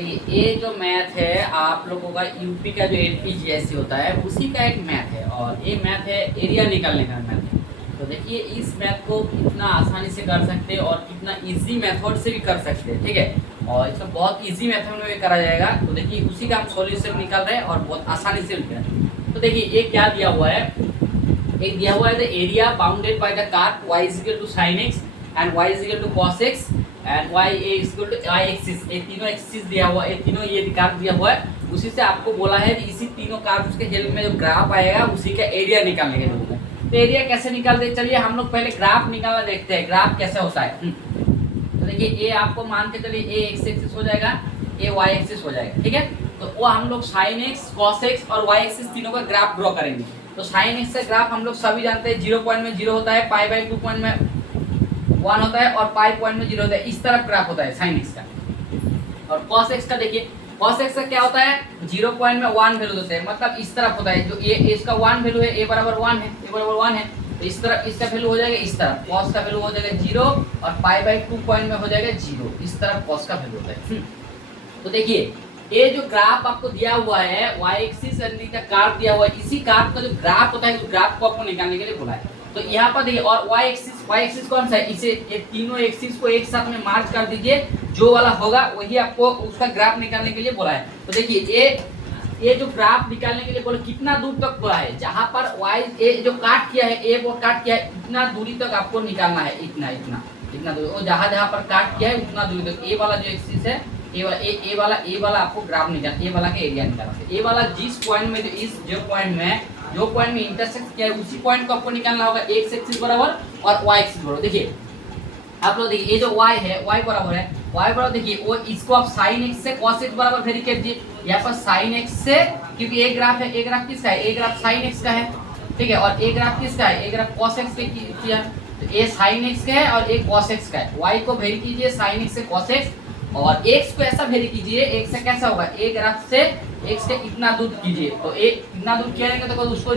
देखिए ये जो मैथ है आप लोगों का यूपी का जो एलपीजीएससी होता है उसी का एक मैथ है और ये मैथ है एरिया निकालने का मैथ है। तो देखिए इस मैथ को कितना आसानी से कर सकते हैं और कितना इजी मेथड से भी कर सकते हैं, ठीक है। और इसमें बहुत इजी मेथड में करा जाएगा। तो देखिए उसी का हम सॉल्यूशन निकाल रहे हैं और बहुत आसानी से निकाल रहे हैं। तो देखिए ये क्या दिया हुआ है, एक दिया हुआ है the area bounded by the curve y is equal to sin x and y is equal to cos x and y is equal to y axis. ये तीनों एक्सिस दिया हुआ है, ये तीनों ये कर्व दिया हुआ है। उसी से आपको बोला है कि इसी तीनों कर्व्स के हेल्प में जो ग्राफ आएगा उसी का एरिया निकालने के लिए। तो एरिया कैसे निकालते हैं, चलिए हम लोग पहले ग्राफ निकालना देखते हैं, ग्राफ कैसे होता है। तो देखिए ये आपको मान के चलिए ए एक्स एक्सिस हो जाएगा, ए वाई एक्सिस हो जाएगा, ठीक है। तो वो हम लोग साइन एक्स कॉस एक्स और वाई एक्सिस तीनों का ग्राफ ड्रॉ करेंगे। तो साइन एक्स से ग्राफ हम लोग सभी जानते हैं 0 पॉइंट में 0 होता है, पाई बाई 2 पॉइंट में 1 होता है और पाई पॉइंट में 0 होता है। इस तरफ ग्राफ होता है साइन एक्स का। और कॉस एक्स का देखिए, कॉस एक्स का क्या होता है 0 पॉइंट में 1 वैल्यू देते हैं, मतलब इस तरफ होता है। जो ये इसका 1 वैल्यू है, ए बराबर 1 है, ए बराबर 1 है, तो इस तरफ इसका वैल्यू हो जाएगा इस तरफ, कॉस का वैल्यू हो जाएगा 0 और पाई बाई 2 पॉइंट में हो जाएगा 0, इस तरफ कॉस का वैल्यू होता है। तो देखिए ये जो ग्राफ आपको दिया हुआ है y एक्सिस एंड का कर्व दिया हुआ है, इसी कर्व का जो ग्राफ होता है उस ग्राफ को आपको निकालने के लिए बोला है। तो यहाँ पर देखिए और y एक्सिस कौन सा है, इसे ये तीनों एक्सिस को एक साथ में मार्क कर दीजिए, जो वाला होगा वही आपको उसका ग्राफ निकालने के लिए बोला है। तो देखिए ये जो ग्राफ निकालने के लिए बोला कितना दूर तक बोला है, जहाँ पर y ए जो काट किया है, ए को काट किया है, इतना दूरी तक आपको निकालना है, इतना दूरी, और जहाँ पर काट किया है उतना दूरी तक। ए वाला जो एक्सिस है ए वाला आपको ग्राफ निकाल, ए वाला का एरिया निकालना है। ए वाला जिस पॉइंट में जो पॉइंट में इंटरसेक्ट किया है उसी पॉइंट को आपको निकालना होगा, एक्स एक्सिस बराबर और वाई एक्सिस बराबर। देखिए आप लोग देखिए ये जो y है, y बराबर है, y बराबर देखिए वो इसको आप sin x से cos x बराबर वेरी कीजिए। यहाँ पर sin x से, क्योंकि एक ग्राफ है, एक ग्राफ किसका है, एक ग्राफ sin x का है, ठीक है, और एक ग्राफ किसका है, एक ग्राफ cos x का किया। तो ये sin x का है और एक cos x का है। y को वेरी कीजिए sin x से cos x और x को ऐसा वेरी कीजिए, x से कैसा होगा, एक ग्राफ से x के इतना दूर कीजिए। तो इतना दूर किया रहेगा तो उसको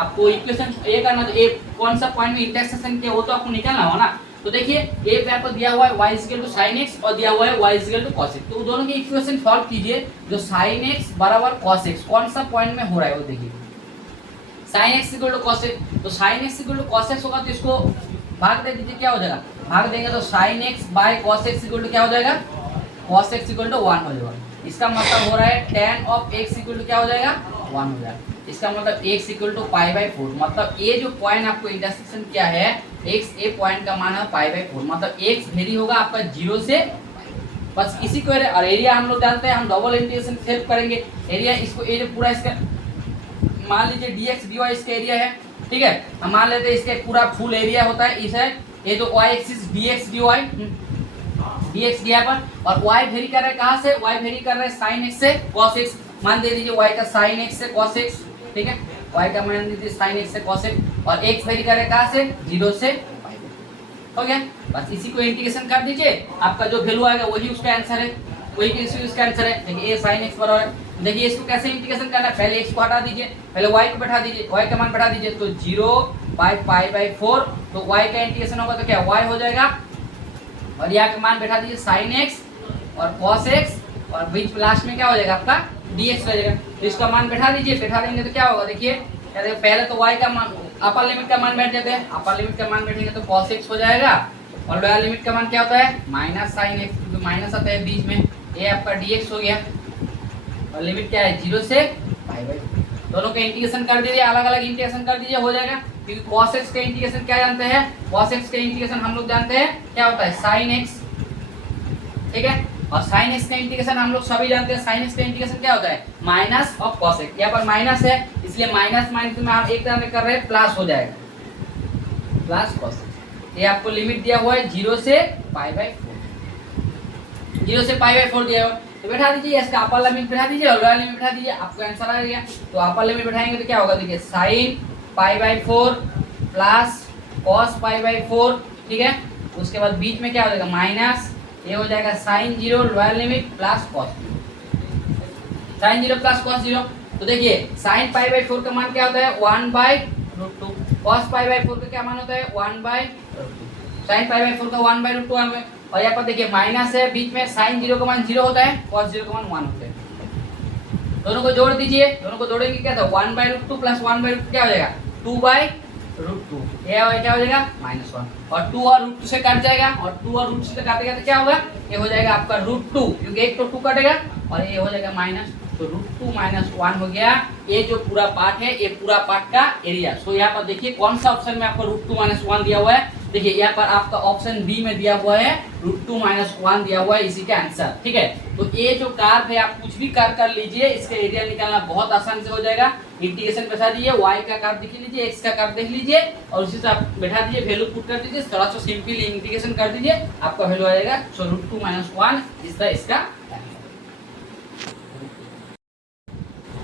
आपको इक्वेशन ए करना, तो ए कौन सा पॉइंट में इंटरसेक्शन किया वो तो आपको निकालना होगा ना। तो देखिए ए पे आपको दिया हुआ है y equal to sin x और दिया हुआ है y equal to cos x। तो दोनों की इक्वेशन सॉल्व कीजिए। जो sin x बराबर cos x कौन सा पॉइंट में हो रहा है वो देखिए, sin x equal to cos x। तो sin x equal to cos x होगा तो इसको भाग दे दीजिए, क्या हो जाएगा, भाग देंगे तो sin x by cos x equal to क्या हो जाएगा, cos x इक्वल टू 1 हो जाएगा। इसका मतलब हो रहा है tan of x equal to क्या हो जाएगा, 1 हो जाएगा। इसका मतलब x equal to pi by 4, मतलब ये जो पॉइंट आपको इंटरसेक्शन किया है x, ए पॉइंट का मान है पाई बाई 4, मतलब x वेरी होगा आपका 0 से, बस इसी को। और एरिया हम लोग जानते हैं, हम डबल इंटीग्रेशन से हेल्प करेंगे। एरिया इसको ये जो पूरा इसका मान लीजिए dx dy इसका एरिया है, ठीक है। हम मान लेते हैं इसके पूरा फुल एरिया होता है इस है, ये जो y एक्सिस dx dy पर, और y वेरी कर रहा है कहाँ से, y वेरी कर रहा है sin x से cos x। मान दे दीजिए y का sin x से cos x, ठीक है, y का मान दीजिए sin x से cos x और x वेरी कर रहा है कहाँ से, 0 से पाई। हो गया, बस इसी को इंटीग्रेशन कर दीजिए, आपका जो वैल्यू आएगा वही उसका आंसर है, वही इसका आंसर है। देखिए ये sin x बराबर है। देखिए इसको कैसे इंटीग्रेशन करना है, पहले x को हटा दीजिए, पहले y को बैठा दीजिए, y का मान बैठा दीजिए, तो 0 बाई पाई बाई 4, तो y का इंटीग्रेशन होगा तो क्या y हो जाएगा, और यहाँ का मान बैठा दीजिए sin x और cos x, और बीच लास्ट में क्या हो जाएगा आपका dx हो जाएगा। तो इसका मान बैठा दीजिए, बैठा देंगे तो क्या होगा, देखिए पहले तो y का मान अपर लिमिट का मान बैठ जाते हैं, अपर लिमिट का मान बैठेंगे तो cos x हो जाएगा, और लोअर लिमिट का मान क्या होता है माइनस sin x, क्योंकि माइनस आता है बीच में, ये आपका dx हो गया, और लिमिट क्या है 0 से पाई बाई। दोनों का इंटीग्रेशन कर दीजिए, अलग अलग इंटीग्रेशन कर दीजिए, हो जाएगा। क्योंकि cos x का इंटीग्रेशन क्या जानते हैं, cos x का इंटीग्रेशन हम लोग जानते हैं क्या होता है sin x, ठीक है, और sin x का इंटीग्रेशन हम लोग सभी जानते हैं, sin x का इंटीग्रेशन क्या होता है माइनस ऑफ cos x। यहाँ पर माइनस है इसलिए माइनस माइनस में हम एक तरह में कर रहे हैं प्लस हो जाएगा, प्लस cos x। ये आपको लिमिट दिया हुआ है 0 से पाई बाई 4, 0 से पाई बाई 4 दिया हुआ, तो बैठा दीजिए, इसका अपर लिमिट बैठा दीजिए और लोअर लिमिट बैठा दीजिए, आपको आंसर आ गया। तो अपर लिमिट बैठाएंगे तो क्या होगा, देखिए sin pi by 4 plus cos pi by 4, ठीक है। उसके बाद बीच में क्या हो जाएगा माइनस, ये हो जाएगा sin 0 lower limit plus cos 0, sin 0 plus cos 0। तो देखिए sin पाई बाई 4 का मान क्या होता है 1 by root 2, cos pi by 4 का क्या मान होता है 1 by root 2, sin pi by 4 का 1 बाई रूट 2 और यहाँ पर देखिए माइनस है, बीच में साइन 0 का मान 0 होता है, कॉस 0 का मान 1 होता है। दोनों को जोड़ दीजिए, दोनों को जोड़ेंगे क्या था 1/√2 प्लस 1/√2 क्या हो जाएगा 2/√2, क्या हो जाएगा -1 और 2 और √2 से कट जाएगा और 2 और √2 से काटेगा तो क्या होगा, ये हो जाएगा आपका √2 क्योंकि एक तो 2 कटेगा और ये हो जाएगा माइनस, तो √2 - 1 हो गया। ये जो पूरा पार्ट है ये पूरा पार्ट का एरिया। सो यहाँ पर देखिए कौन सा ऑप्शन में आपको √2 - 1 दिया हुआ है, देखिए यहाँ पर आपका ऑप्शन बी में दिया हुआ है √2 - 1 दिया हुआ है इसी का आंसर। ठीक है, तो ये जो कार्व है आप कुछ भी कार्व कर लीजिए, इसका एरिया निकालना बहुत आसान से हो जाएगा। इंटीग्रेशन बैठा दीजिए, y का कार्व देख लीजिए, x का कार्व देख लीजिए और उसी से आप बैठा दीजिए, वैल्यू पुट कर दीजिए, थोड़ा सा सिंपली इंटीग्रेशन कर दीजिए, आपका वैल्यू आ जाएगा। सो √2 - 1 इसका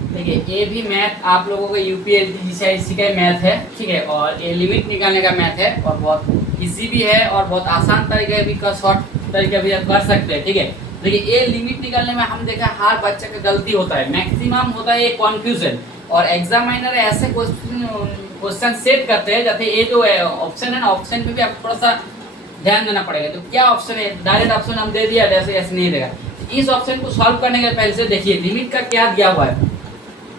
देखिए ये भी मैथ आप लोगों को यूपीएससी का मैथ है। ठीक है, और ये लिमिट निकालने का मैथ है और बहुत इजी भी है और बहुत आसान तरीके भी का शॉर्ट तरीके भी आप कर सकते हैं। ठीक है, देखिए ये लिमिट निकालने में हम देखा हर बच्चे का गलती होता है, मैक्सिमम होता है ये कन्फ्यूजन, और एग्जामिनर ऐसे क्वेश्चन सेट करते हैं जैसे ये जो ऑप्शन है ना, ऑप्शन पे भी आप थोड़ा सा ध्यान देना पड़ेगा। तो क्या ऑप्शन है, डायरेक्ट ऑप्शन हम दे दिया ऐसे ऐसे नहीं देगा। इस ऑप्शन को सॉल्व करने के पहले से देखिए लिमिट का क्या दिया हुआ है,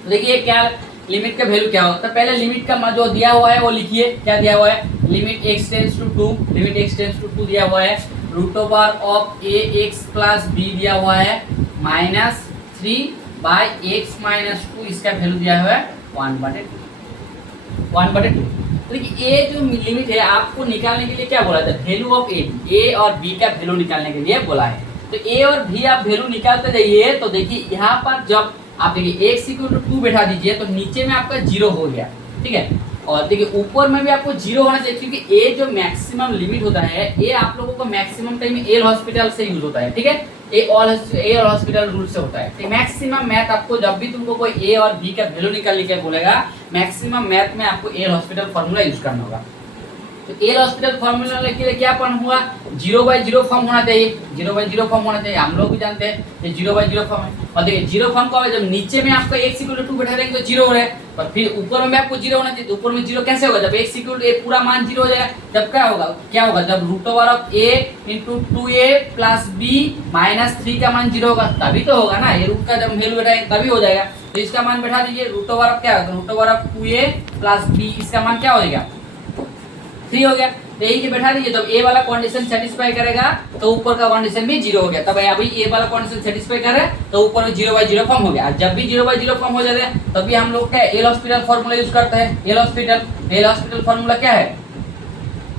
तो देखिए क्या लिमिट का वैल्यू क्या होता है, पहले लिमिट का जो दिया हुआ है वो लिखिए। क्या दिया हुआ है, limit x tends to 2, limit x tends to 2 दिया हुआ है, √(a(x + b) दिया हुआ है, -3/x - 2 इसका वैल्यू दिया हुआ है 1/2। तो देखिए ये जो लिमिट है आपको निकालने के लिए क्या बोला था, वैल्यू ऑफ a और b का वैल्यू निकालने के लिए बोला है। तो a और b आप वैल्यू निकालते जाइए, तो देखिए यहाँ पर जब आप देखिए x = 2 बैठा दीजिए तो नीचे में आपका 0 हो गया। ठीक है, और देखिए ऊपर में भी आपको 0 होना चाहिए क्योंकि ये जो मैक्सिमम लिमिट होता है ये आप लोगों को मैक्सिमम टाइम एल हॉस्पिटल से यूज होता है। ठीक है, ए ऑल हॉस्पिटल रूल से होता है। तो मैक्सिमम मैथ आपको जब भी तुमको कोई ए और बी का वैल्यू निकालने के बोलेगा, मैक्सिमम मैथ में आपको एल हॉस्पिटल फॉर्मूला यूज करना होगा। तो एल हॉस्पिटल फॉर्मूला के लिए क्या फॉर्म हुआ, 0/0 फॉर्म होना चाहिए, 0/0 फॉर्म होना चाहिए, हम लोग भी जानते हैं ये 0/0 फॉर्म है। और देखिए 0 फॉर्म कब है, जब नीचे में आपका x = 2 बैठा देंगे तो 0 हो रहा है, और फिर ऊपर में आपको 0 होना चाहिए। तो ऊपर में 0 कैसे होगा, जब x = a पूरा मान 0 हो जाएगा, तब क्या होगा जब √(a × 2a + b - 3 का मान 0 होगा, तभी तो होगा ना, ये रूट का जब वैल्यू बैठाएंगे तभी हो जाएगा। तो इसका मान बैठा दीजिए, √(क्या होगा, √2a + b, इसका मान क्या हो जाएगा 3 हो गया। तो यही बैठा दीजिए, जब ए वाला कंडीशन सेटिस्फाई करेगा तो ऊपर का कंडीशन भी 0 हो गया। तब अभी ए वाला कंडीशन सेटिस्फाई करे तो ऊपर में 0/0 फॉर्म हो गया। जब भी 0/0 फॉर्म हो जाता है तभी हम लोग क्या एल हॉस्पिटल फॉर्मूला यूज करते हैं। एल हॉस्पिटल फॉर्मूला क्या है,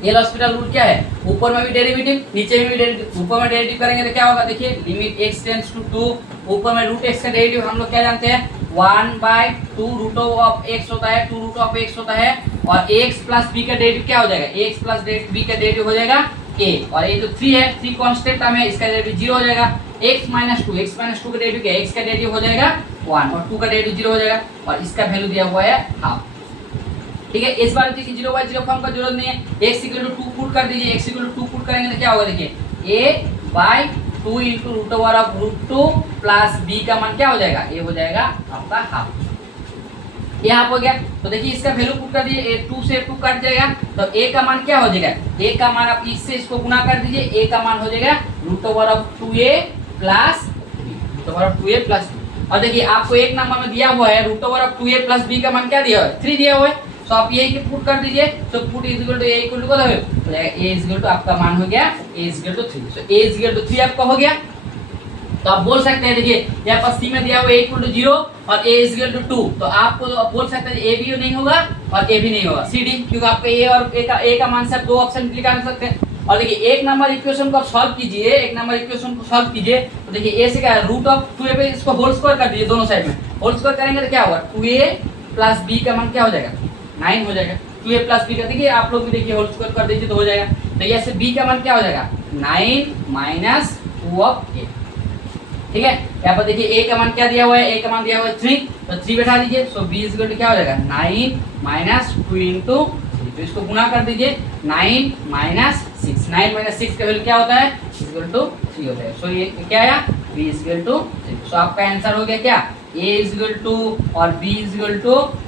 एल हॉस्पिटल रूल क्या है, ऊपर में भी डेरिवेटिव नीचे में भी डेरिवेटिव। ऊपर में डेरिवेटिव करेंगे तो क्या होगा, देखिए लिमिट x टेंड्स टू 2, ऊपर में √x का डेरिवेटिव हम लोग क्या जानते हैं 1/2 √(x) होता है, 2 √(x) होता है, और x + b का डेरिवेटिव क्या हो जाएगा, x + b का डेरिवेटिव हो जाएगा a, और ये जो 3 है 3 कांस्टेंट टर्म है, इसका डेरिवेटिव 0 हो जाएगा। x - 2 का डेरिवेटिव क्या है, x का डेरिवेटिव हो जाएगा 1 और 2 का डेरिवेटिव 0 हो जाएगा, और इसका वैल्यू दिया हुआ है हाफ। ठीक है, इस बार देखिए 0/0 फॉर्म का जरूरत नहीं है, x = 2 पुट कर दीजिए, x = 2 पुट करेंगे तो क्या होगा, देखिए a/2 × √2 + b का मान क्या हो जाएगा, ये हो जाएगा आपका हाफ। ये हाफ हो गया। तो देखिए इसका वैल्यू पुट कर दीजिए, 2 से 2 कट जाएगा तो a का मान क्या हो जाएगा, a का मान आप इससे इसको गुना कर दीजिए, a का मान हो जाएगा √2a + b। और देखिए आपको एक नंबर में दिया हुआ है √2a + b का मान क्या दिया हुआ है 3 दिया हुआ है। तो आप यही पुट कर दीजिए, तो पुट a आपका मान हो गया a = 3। सो a = 3 आपका हो गया। तो आप बोल सकते हैं, देखिए यहाँ पर सी में दिया हुआ a = 0 और a = 2, तो आपको तो बोल सकते हैं a भी नहीं होगा और a भी नहीं होगा, सी डी, क्योंकि आपका a और a का मान सिर्फ 2 ऑप्शन निकाल सकते हैं। और देखिए एक नंबर इक्वेशन को आप सॉल्व कीजिए, तो देखिए a से क्या √2a पे इसको होल स्क्वायर कर दीजिए, दोनों साइड में होल स्क्वायर करेंगे तो क्या होगा 2a + b का मान क्या हो जाएगा 9 हो जाएगा। 2a + b का देखिए आप लोग भी देखिए होल स्क्वायर कर दीजिए तो हो जाएगा। तो यहाँ से b का मान क्या हो जाएगा 9 - 2a। ठीक है, यहाँ पर देखिए a का मान क्या दिया हुआ है, a का मान दिया हुआ है 3, तो 3 बैठा दीजिए। सो b = क्या हो जाएगा 9 - 2 × 3, तो इसको गुना कर दीजिए 9 - 6, 9 - 6 का वैल्यू क्या होता है = 3 होता है। सो ये क्या आया b = 3। सो आपका आंसर हो गया क्या a = 2 और b =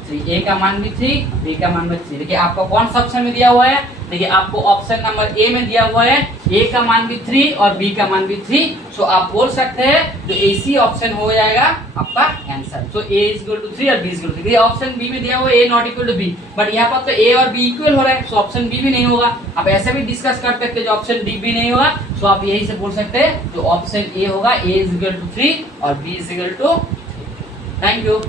3, a का मान भी 3, b का मान भी 3। देखिए आपका कौन सा ऑप्शन में दिया हुआ है देखिए आपको ऑप्शन नंबर ए में दिया हुआ है ए का मान भी 3 और बी का मान भी 3, सो आप बोल सकते हैं जो एसी ऑप्शन हो जाएगा आपका answer. So A is equal to 3 और B is equal to 3। Option B में दिया हुआ है A not equal to B, but यहाँ पर तो ए और बी इक्वल हो रहा है, सो ऑप्शन बी भी नहीं होगा। आप ऐसे भी डिस्कस कर सकते हैं जो ऑप्शन डी भी नहीं होगा, सो आप यही से बोल सकते हैं जो ऑप्शन ए होगा ए इज इक्वल टू 3 और B is equal to 3। Thank you.